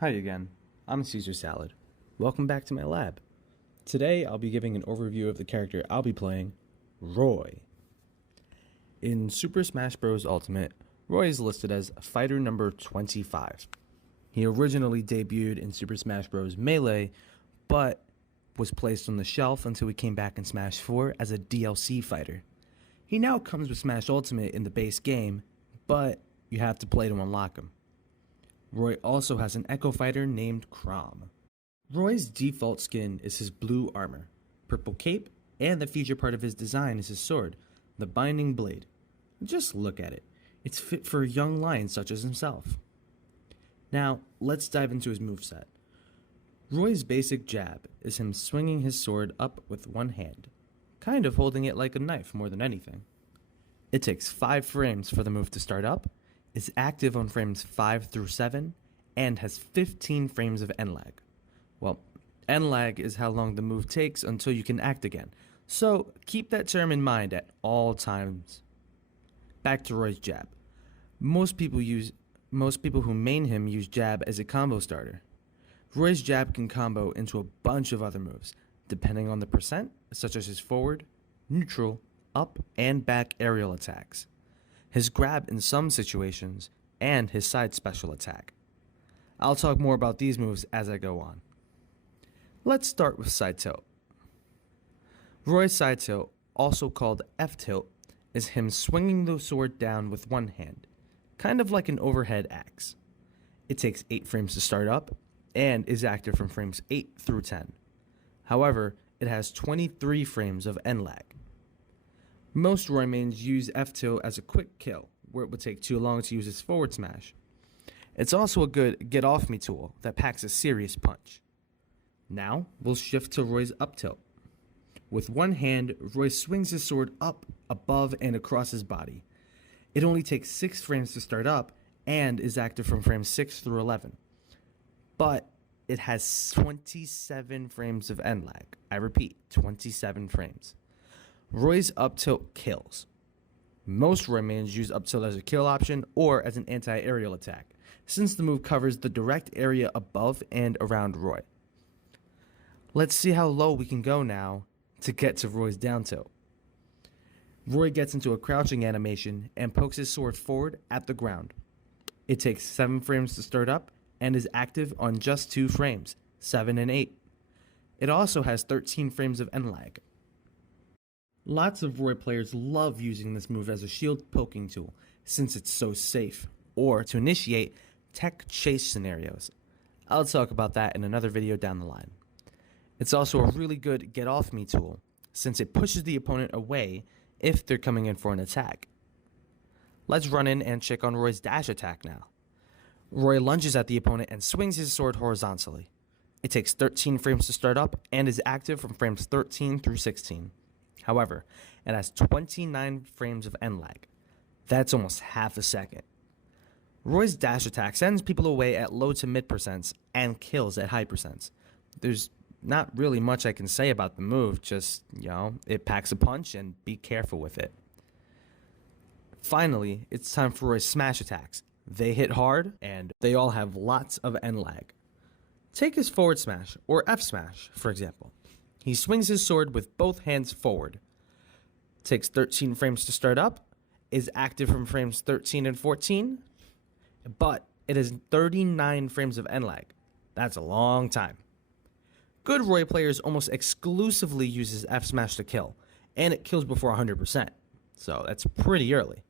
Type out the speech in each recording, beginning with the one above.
Hi again, I'm Caesar Salad. Welcome back to my lab. Today I'll be giving an overview of the character I'll be playing, Roy. In Super Smash Bros. Ultimate, Roy is listed as fighter number 25. He originally debuted in Super Smash Bros. Melee, but was placed on the shelf until he came back in Smash 4 as a DLC fighter. He now comes with Smash Ultimate in the base game, but you have to play to unlock him. Roy also has an Echo Fighter named Chrom. Roy's default skin is his blue armor, purple cape, and the feature part of his design is his sword, the Binding Blade. Just look at it. It's fit for a young lion such as himself. Now, let's dive into his moveset. Roy's basic jab is him swinging his sword up with one hand, kind of holding it like a knife more than anything. It takes 5 frames for the move to start up, is active on frames 5 through 7, and has 15 frames of end lag. Well, end lag is how long the move takes until you can act again, so keep that term in mind at all times. Back to Roy's jab. Most people who main him use jab as a combo starter. Roy's jab can combo into a bunch of other moves, depending on the percent, such as his forward, neutral, up, and back aerial attacks, his grab in some situations, and his side special attack. I'll talk more about these moves as I go on. Let's start with side tilt. Roy's side tilt, also called F-tilt, is him swinging the sword down with one hand, kind of like an overhead axe. It takes 8 frames to start up, and is active from frames 8 through 10. However, it has 23 frames of end lag. Most Roy mains use F-tilt as a quick kill, where it would take too long to use his forward smash. It's also a good get-off-me tool that packs a serious punch. Now, we'll shift to Roy's up-tilt. With one hand, Roy swings his sword up, above, and across his body. It only takes 6 frames to start up, and is active from frames 6 through 11. But it has 27 frames of end lag. I repeat, 27 frames. Roy's up-tilt kills. Most Roy mains use up-tilt as a kill option or as an anti-aerial attack, since the move covers the direct area above and around Roy. Let's see how low we can go now to get to Roy's down-tilt. Roy gets into a crouching animation and pokes his sword forward at the ground. It takes 7 frames to start up and is active on just 2 frames, 7 and 8. It also has 13 frames of end lag. Lots of Roy players love using this move as a shield poking tool, since it's so safe, or to initiate tech chase scenarios. I'll talk about that in another video down the line. It's also a really good get-off-me tool, since it pushes the opponent away if they're coming in for an attack. Let's run in and check on Roy's dash attack now. Roy lunges at the opponent and swings his sword horizontally. It takes 13 frames to start up and is active from frames 13 through 16. However, it has 29 frames of end lag. That's almost half a second. Roy's dash attack sends people away at low to mid percents and kills at high percents. There's not really much I can say about the move, just, it packs a punch and be careful with it. Finally, it's time for Roy's smash attacks. They hit hard and they all have lots of end lag. Take his forward smash, or F smash, for example. He swings his sword with both hands forward. Takes 13 frames to start up, is active from frames 13 and 14, but it has 39 frames of end lag. That's a long time. Good Roy players almost exclusively uses F smash to kill, and it kills before 100%, so that's pretty early.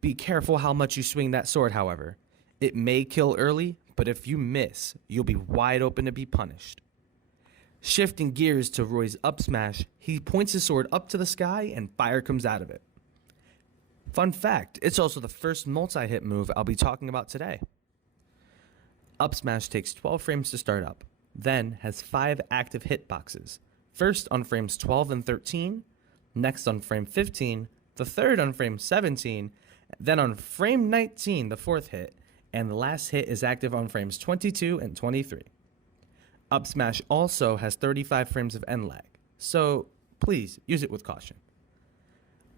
Be careful how much you swing that sword, however. It may kill early, but if you miss, you'll be wide open to be punished. Shifting gears to Roy's up smash, he points his sword up to the sky and fire comes out of it. Fun fact, it's also the first multi-hit move I'll be talking about today. Up smash takes 12 frames to start up, then has 5 active hitboxes. First on frames 12 and 13, next on frame 15, the third on frame 17, then on frame 19 the 4th hit, and the last hit is active on frames 22 and 23. Up smash also has 35 frames of end lag, so please use it with caution.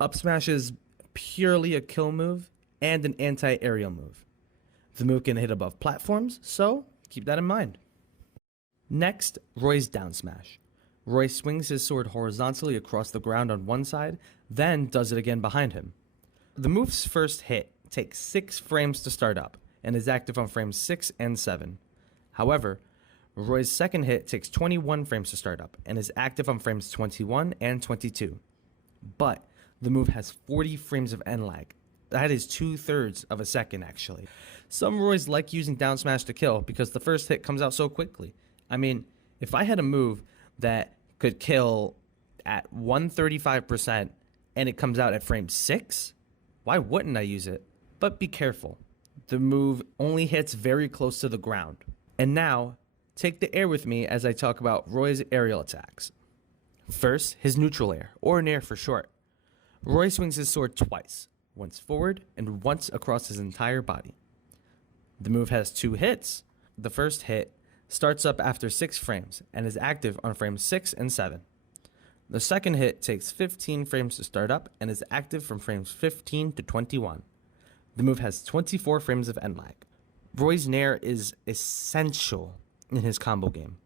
Up smash is purely a kill move and an anti-aerial move. The move can hit above platforms, so keep that in mind. Next, Roy's down smash. Roy swings his sword horizontally across the ground on one side, then does it again behind him. The move's first hit takes 6 frames to start up and is active on frames 6 and 7. However, Roy's second hit takes 21 frames to start up and is active on frames 21 and 22. But the move has 40 frames of end lag. That is 2/3 of a second, actually. Some Roys like using down smash to kill because the first hit comes out so quickly. I mean, if I had a move that could kill at 135% and it comes out at frame 6, why wouldn't I use it? But be careful. The move only hits very close to the ground. And now, take the air with me as I talk about Roy's aerial attacks. First, his neutral air, or nair for short. Roy swings his sword twice, once forward and once across his entire body. The move has 2 hits. The first hit starts up after 6 frames and is active on frames 6 and 7. The second hit takes 15 frames to start up and is active from frames 15 to 21. The move has 24 frames of end lag. Roy's nair is essential in his combo game.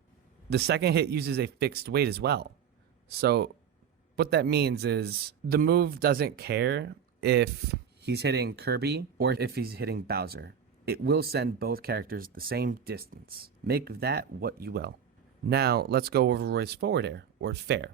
The second hit uses a fixed weight as well. So what that means is the move doesn't care if he's hitting Kirby or if he's hitting Bowser. It will send both characters the same distance. Make of that what you will. Now let's go over Roy's forward air, or fair.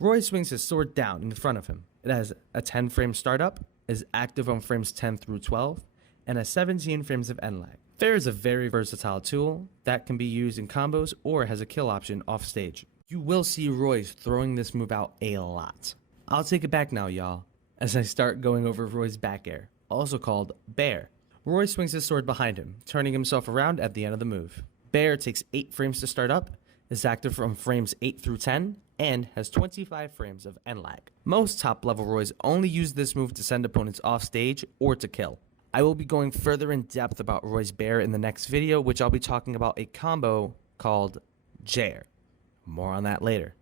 Roy swings his sword down in front of him. It has a 10 frame startup, is active on frames 10 through 12, and has 17 frames of end lag. Fair is a very versatile tool that can be used in combos or has a kill option off stage. You will see Roy throwing this move out a lot. I'll take it back now, y'all, as I start going over Roy's back air, also called bear. Roy swings his sword behind him, turning himself around at the end of the move. Bear takes 8 frames to start up, is active from frames 8 through 10, and has 25 frames of end lag. Most top level Roys only use this move to send opponents off stage or to kill. I will be going further in depth about Roy's bear in the next video, which I'll be talking about a combo called Jair. More on that later.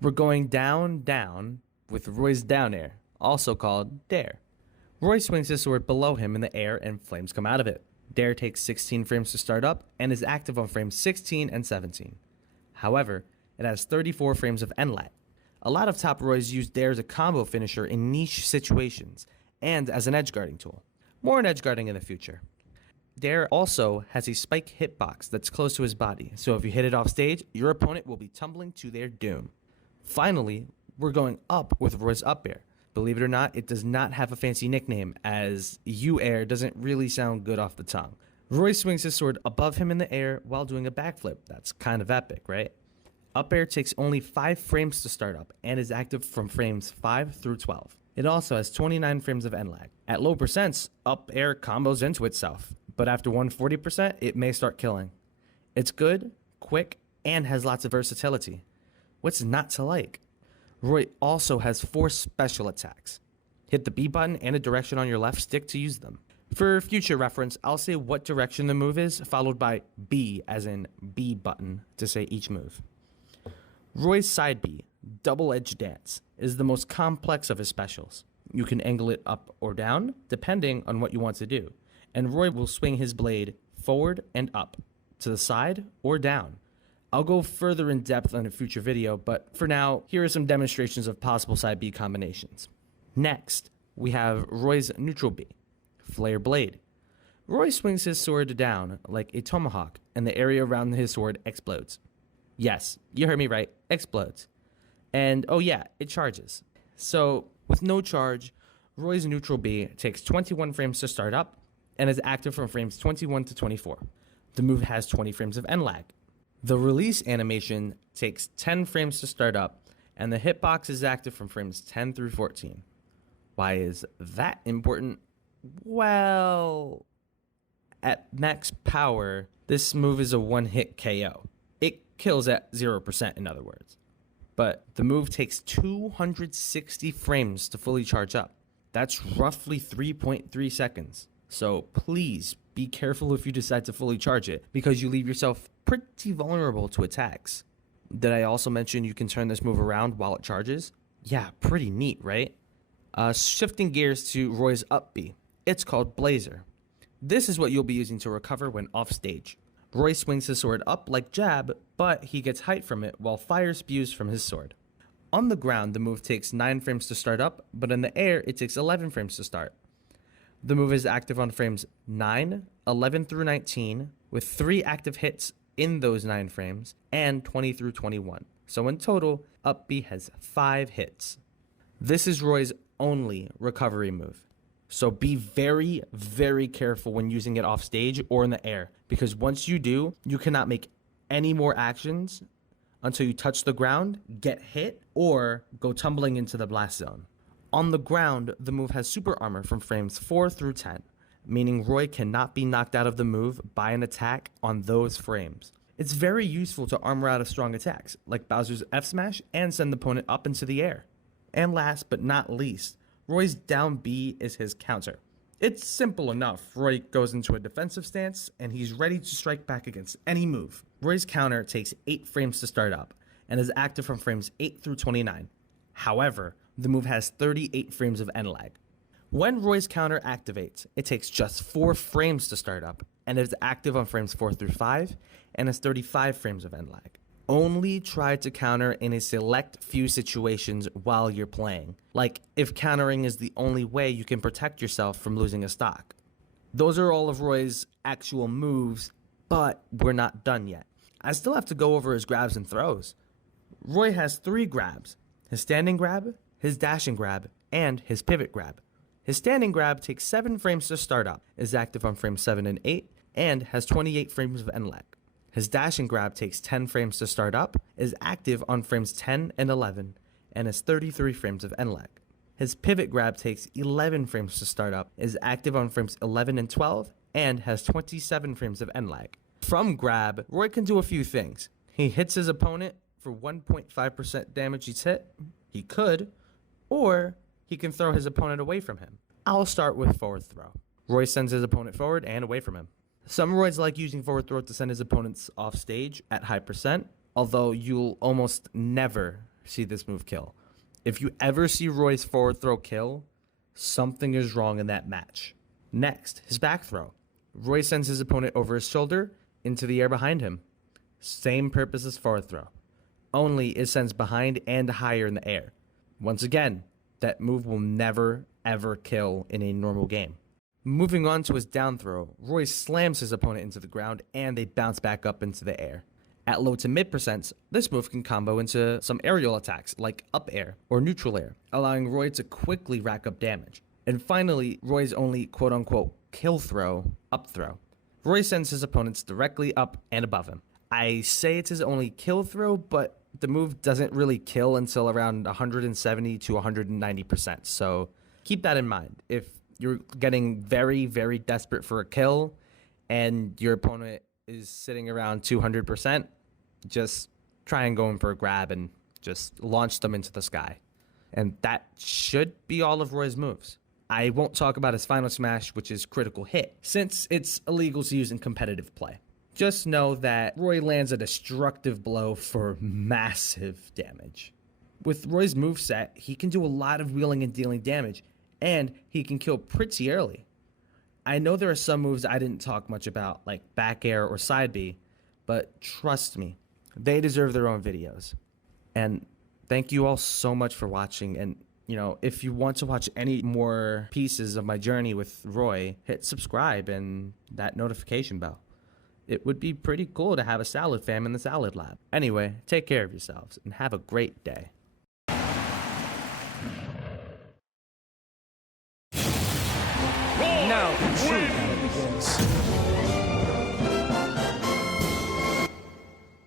We're going down with Roy's down air, also called dare. Roy swings his sword below him in the air and flames come out of it. Dare takes 16 frames to start up and is active on frames 16 and 17. However, it has 34 frames of end lag. A lot of top Roys use Dare as a combo finisher in niche situations and as an edge guarding tool. More on edge guarding in the future. Dare also has a spike hitbox that's close to his body, so if you hit it off stage, your opponent will be tumbling to their doom. Finally, we're going up with Roy's up air. Believe it or not, it does not have a fancy nickname, as U-air doesn't really sound good off the tongue. Roy swings his sword above him in the air while doing a backflip. That's kind of epic, right? Up air takes only 5 frames to start up and is active from frames 5 through 12. It also has 29 frames of end lag. At low percents, up air combos into itself, but after 140%, it may start killing. It's good, quick, and has lots of versatility. What's not to like? Roy also has 4 special attacks. Hit the B button and a direction on your left stick to use them. For future reference, I'll say what direction the move is, followed by B as in B button to say each move. Roy's side B, Double Edge Dance, is the most complex of his specials. You can angle it up or down, depending on what you want to do, and Roy will swing his blade forward and up, to the side or down. I'll go further in depth on a future video, but for now, here are some demonstrations of possible side B combinations. Next, we have Roy's neutral B, Flare Blade. Roy swings his sword down like a tomahawk, and the area around his sword explodes. Yes, you heard me right, explodes. And oh yeah, it charges. So, with no charge, Roy's neutral B takes 21 frames to start up, and is active from frames 21 to 24. The move has 20 frames of end lag. The release animation takes 10 frames to start up, and the hitbox is active from frames 10 through 14. Why is that important? Well, at max power, this move is a one-hit KO. It kills at 0%, in other words. But the move takes 260 frames to fully charge up. That's roughly 3.3 seconds. So please be careful if you decide to fully charge it, because you leave yourself pretty vulnerable to attacks. Did I also mention you can turn this move around while it charges? Yeah, pretty neat, right? Shifting gears to Roy's up B. It's called Blazer. This is what you'll be using to recover when off stage. Roy swings his sword up like jab, but he gets height from it while fire spews from his sword. On the ground, the move takes 9 frames to start up, but in the air, it takes 11 frames to start. The move is active on frames 9, 11 through 19, with 3 active hits in those 9 frames, and 20 through 21. So in total, up B has 5 hits. This is Roy's only recovery move. So be very, very careful when using it off stage or in the air, because once you do, you cannot make any more actions until you touch the ground, get hit, or go tumbling into the blast zone. On the ground, the move has super armor from frames 4 through 10, meaning Roy cannot be knocked out of the move by an attack on those frames. It's very useful to armor out of strong attacks, like Bowser's F smash, and send the opponent up into the air. And last but not least, Roy's down B is his counter. It's simple enough. Roy goes into a defensive stance, and he's ready to strike back against any move. Roy's counter takes 8 frames to start up, and is active from frames 8 through 29. However, the move has 38 frames of end lag. When Roy's counter activates, it takes just 4 frames to start up, and is active on frames 4 through 5, and has 35 frames of end lag. Only try to counter in a select few situations while you're playing, like if countering is the only way you can protect yourself from losing a stock. Those are all of Roy's actual moves, but we're not done yet. I still have to go over his grabs and throws. Roy has 3 grabs: his standing grab, his dashing grab, and his pivot grab. His standing grab takes 7 frames to start up, is active on frames 7 and 8, and has 28 frames of end lag. His dashing grab takes 10 frames to start up, is active on frames 10 and 11, and has 33 frames of end lag. His pivot grab takes 11 frames to start up, is active on frames 11 and 12, and has 27 frames of end lag. From grab, Roy can do a few things. He hits his opponent for 1.5% damage each hit. He could, or he can throw his opponent away from him. I'll start with forward throw. Roy sends his opponent forward and away from him. Some Roys like using forward throw to send his opponents off stage at high percent, although you'll almost never see this move kill. If you ever see Roy's forward throw kill, something is wrong in that match. Next, his back throw. Roy sends his opponent over his shoulder into the air behind him. Same purpose as forward throw, only it sends behind and higher in the air. Once again, that move will never ever kill in a normal game. Moving on to his down throw, Roy slams his opponent into the ground and they bounce back up into the air. At low to mid percents, this move can combo into some aerial attacks like up air or neutral air, allowing Roy to quickly rack up damage. And finally, Roy's only quote unquote kill throw, up throw. Roy sends his opponents directly up and above him. I say it's his only kill throw, but the move doesn't really kill until around 170 to 190%, so keep that in mind. If you're getting very, very desperate for a kill and your opponent is sitting around 200%, just try and go in for a grab and just launch them into the sky. And that should be all of Roy's moves. I won't talk about his final smash, which is critical hit, since it's illegal to use in competitive play. Just know that Roy lands a destructive blow for massive damage. With Roy's moveset, he can do a lot of wheeling and dealing damage, and he can kill pretty early. I know there are some moves I didn't talk much about, like back air or side B, but trust me, they deserve their own videos. And thank you all so much for watching, and if you want to watch any more pieces of my journey with Roy, hit subscribe and that notification bell. It would be pretty cool to have a salad fam in the salad lab. Anyway, take care of yourselves and have a great day.